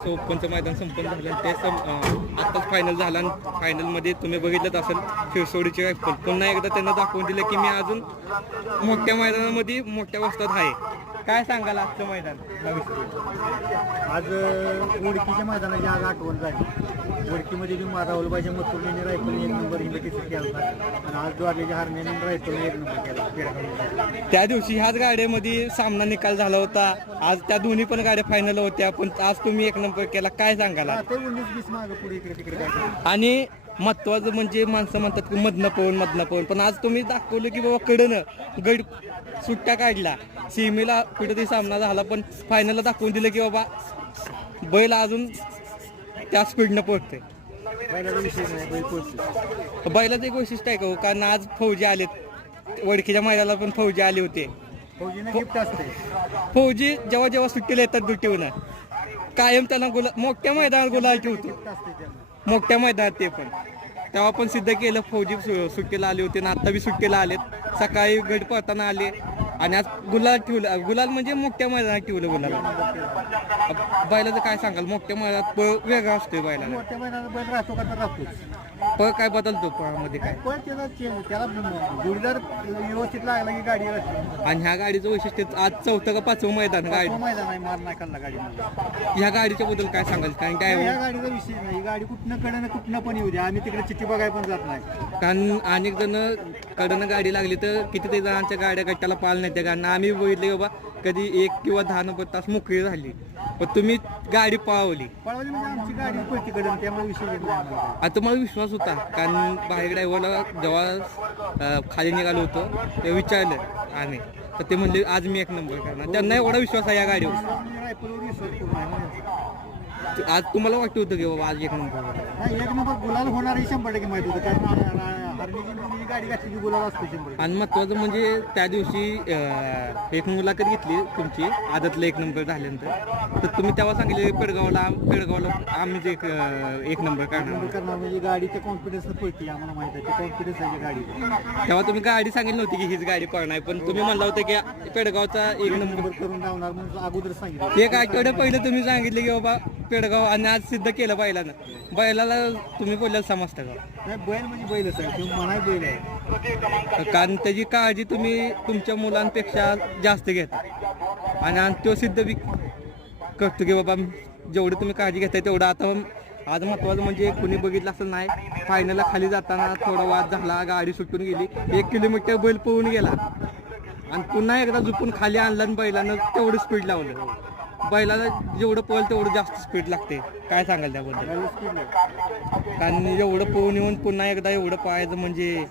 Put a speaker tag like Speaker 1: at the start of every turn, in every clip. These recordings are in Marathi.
Speaker 1: ओपनचं मैदान संपन्न झालं ते सम आत्ताच फायनल झालं आणि फायनलमध्ये तुम्ही बघितलंच असेल शिवसोडीचे पुन्हा एकदा त्यांना दाखवून दिलं की मी अजून मोठ्या मैदानामध्ये मोठ्या वस्तात आहे. काय सांगाल आजचं मैदान
Speaker 2: आज वडकीच्या मैदानाची आज आठवण झाली. वडकीमध्ये बी मा- राहुलबाईच्या मथुरने रायफलने एक नंबर केसर केला आणि आज द्वारलेच्या हारण्याने रायफलने एक नंबर केला.
Speaker 1: त्या दिवशी ह्याच गाड्यामध्ये सामना निकाल झाला होता. आज त्या दोन्ही पण गाड्या फायनल होत्या. पण आज तुम्ही एक नंबर केला. काय सांगाल? आणि महत्वाचं म्हणजे माणसं म्हणतात की मधनं पळून मधनं पळून. पण आज तुम्ही दाखवलं की बाबा कडनं गड सुट्ट्या काढल्या. सीमेला कुठेतरी सामना झाला पण फायनलला दाखवून दिलं की बाबा बैल अजून त्या स्पीडनं
Speaker 2: पोहोचतो
Speaker 1: बैलाचं एक वैशिष्ट्य आहे का हो? कारण आज फौजी आलेत. वडकीच्या मैदानाला पण फौजी आले होते. फौजी जेव्हा जेव्हा सुट्टीला येतात दुट्टीवर कायम त्यांना गुला मोठ्या मैदानात गुलाल ठेवतो. मोठ्या मैदानात ते पण. तेव्हा पण सिद्ध केलं फौजी सु- सुट्टीला आले होते आणि आता बी सुट्टीला आलेत. सकाळी गड पळताना आले आणि आज गुलाल ठेवलं. गुलाल म्हणजे मोठ्या मैदानात ठेवलं गुलाल. बैलाचं काय सांगाल? मोठ्या मैदानात पळ वेगळा असतोय बैलाला.
Speaker 2: मोठ्या मैदानात बैल राहतो का तर राहतोच.
Speaker 1: पळ काय बदलतो पळामध्ये काय?
Speaker 2: पण त्याला चेंज त्याला व्यवस्थित लागला की गाडी राहते
Speaker 1: आणि ह्या गाडीचं वैशिष्ट्य आज चौथं का पाचवं मैदान गाडी?
Speaker 2: मैदान आहे मार नाही खाल्ला गाडी
Speaker 1: ह्या गाडीच्या बद्दल काय सांगाल? कारण काय
Speaker 2: ह्या गाडीचा विषय नाही ही गाडी कुठनं कडनं कुठनं पण येऊ द्या आम्ही तिकडे चिठ्ठी बघायला पण जात नाही.
Speaker 1: कारण अनेक जण कडनं गाडी लागली तर कितीतरी जणांच्या गाड्या गट्ट्याला पाल नाही त्या कारण आम्ही बघितले बाबा कधी एक किंवा दहा नंबर तास मोकळी झाली. पण तुम्ही गाडी पळवली.
Speaker 2: पळवली म्हणजे आमची गाडी पळती कडनं त्यामुळे विषय नाही आम्हाला.
Speaker 1: आता तुम्हाला विश्वास होता कारण बाहेर ड्रायव्हरला जेव्हा खाली निघालो होतो ते विचारलं आम्ही. तर ते म्हणले आज मी एक नंबर करणार. त्यांना एवढा विश्वास आहे या गाडीवर. आज तुम्हाला वाटतं होतं की बाबा आज एक नंबर
Speaker 2: एक नंबर बोलायला होणार हे शंभर टक्के माहिती होतं कारण
Speaker 1: आणि महत्वाचं म्हणजे त्या दिवशी अं, एक मुलाखत घेतली तुमची आदतला एक नंबर झाल्यानंतर. तर तुम्ही तेव्हा सांगितले पेडगावला पेडगावला आम्हीच एक अं, एक नंबर
Speaker 2: नंबर
Speaker 1: काढणार
Speaker 2: करणार म्हणजे गाडीच्या कॉन्फिडन्स पळते आम्हाला माहिती आहे. कॉन्फिडन्स आहे गाडी.
Speaker 1: तेव्हा तुम्ही गाडी सांगितली नव्हती की हीच गाडी पळणार पण तुम्ही म्हणला होता की पेडगावचा एक नंबर.
Speaker 2: नंबर करून लावणार म्हणून अगोदर सांगितलं.
Speaker 1: एक आठवड्या पहिलं तुम्ही सांगितले की बाबा पेडगाव आणि आज सिद्ध केलं बैलानं. बैलाला तुम्ही बोलल्याला समजता का?
Speaker 2: नाही बैल म्हणजे बैलच आहे. तुम्ही म्हणाय बैल आहे.
Speaker 1: कारण त्याची काळजी तुम्ही तुमच्या मुलांपेक्षा जास्त घेता. आणि आणि तो सिद्ध बी करतो की बाबा जेवढी तुम्ही काळजी घेताय तेवढं आता आज महत्वाचं म्हणजे कुणी बघितलं असं नाही. फायनलला खाली जाताना थोडा वाद झाला गाडी सुटून गेली. एक किलोमीटर बैल पळून गेला. आणि पुन्हा एकदा झुपून खाली आणलं आणि बैलानं तेवढं स्पीड लावलं. बैलाला जेवढं पळल तेवढं जास्त स्पीड लागते. काय सांगाल त्याबद्दल. कारण एवढं पळून येऊन पुन्हा एकदा एवढं पाहायचं म्हणजे
Speaker 2: एक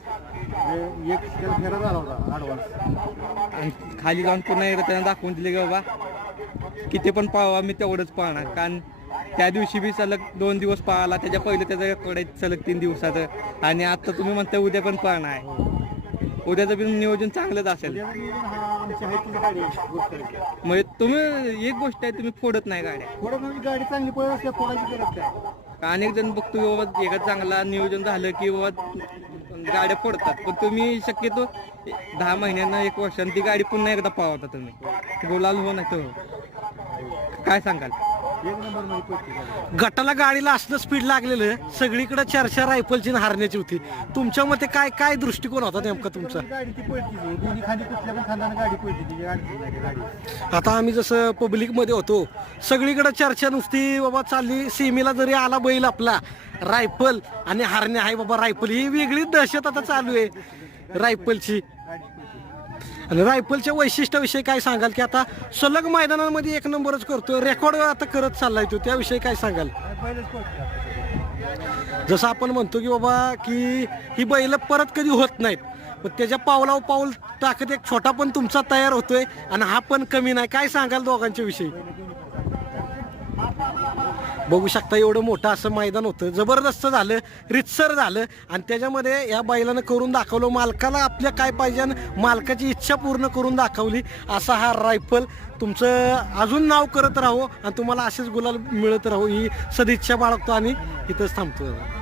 Speaker 2: त्याला फेरा झाला होता ॲडव्हान्स
Speaker 1: आणि खाली जाऊन पुन्हा एकदा त्यांना दाखवून दिले की बाबा किती पण पाहावा मी तेवढंच पाहणार. कारण त्या दिवशी बी सलग दोन दिवस पाहिला त्याच्या पहिले त्याचं आहे सलग तीन दिवसाचं. आणि आता तुम्ही म्हणता उद्या पण पाहणार. आहे उद्याचं बी नियोजन चांगलंच असेल.
Speaker 2: हा.
Speaker 1: म्हणजे तुम्ही एक गोष्ट आहे तुम्ही फोडत नाही गाड्या.
Speaker 2: गाडी चांगली पळत असल्या फोडायची गरज काय
Speaker 1: अनेक जण बघतो बाबा एका चांगला नियोजन झालं की बाबा गाड्या फोडतात. पण तुम्ही शक्यतो दहा महिन्यांना एक वर्षानं ती गाडी पुन्हा एकदा पावता तुम्ही. गुलाल हो नाही तो काय सांगाल?
Speaker 3: गटाला गाडीला असलं स्पीड लागलेलं सगळीकडे चर्चा रायफलची आणि हारण्याची होती. तुमच्या मते काय काय दृष्टिकोन होता नेमका तुमचा? आता आम्ही जसं पब्लिकमध्ये होतो सगळीकडे चर्चा नुसती बाबा चालली सीमेला जरी आला बैल आपला रायफल आणि हारणे आहे बाबा रायफल ही वेगळीच दहशत आता चालू आहे रायफलची आणि रायफलच्या वैशिष्ट्याविषयी काय सांगाल की आता सलग मैदानांमध्ये एक नंबरच करतो रेकॉर्ड आता करत चाललाय तो त्याविषयी काय सांगाल? जसं आपण म्हणतो की बाबा की ही बैल परत कधी होत नाहीत पण त्याच्या पावलावर पाऊल टाकत एक छोटा पण तुमचा तयार होतोय आणि हा पण कमी नाही. काय सांगाल दोघांच्या विषयी? बघू शकता एवढं मोठं असं मैदान होतं. जबरदस्त झालं रितसर झालं. आणि त्याच्यामध्ये या बैलानं करून दाखवलं मालकाला आपल्या काय पाहिजे आणि मालकाची इच्छा पूर्ण करून दाखवली. असा हा रायफल. तुमचं अजून नाव करत राहो आणि तुम्हाला असेच गुलाल मिळत राहो ही सदिच्छा बाळगतो आणि इथंच थांबतो.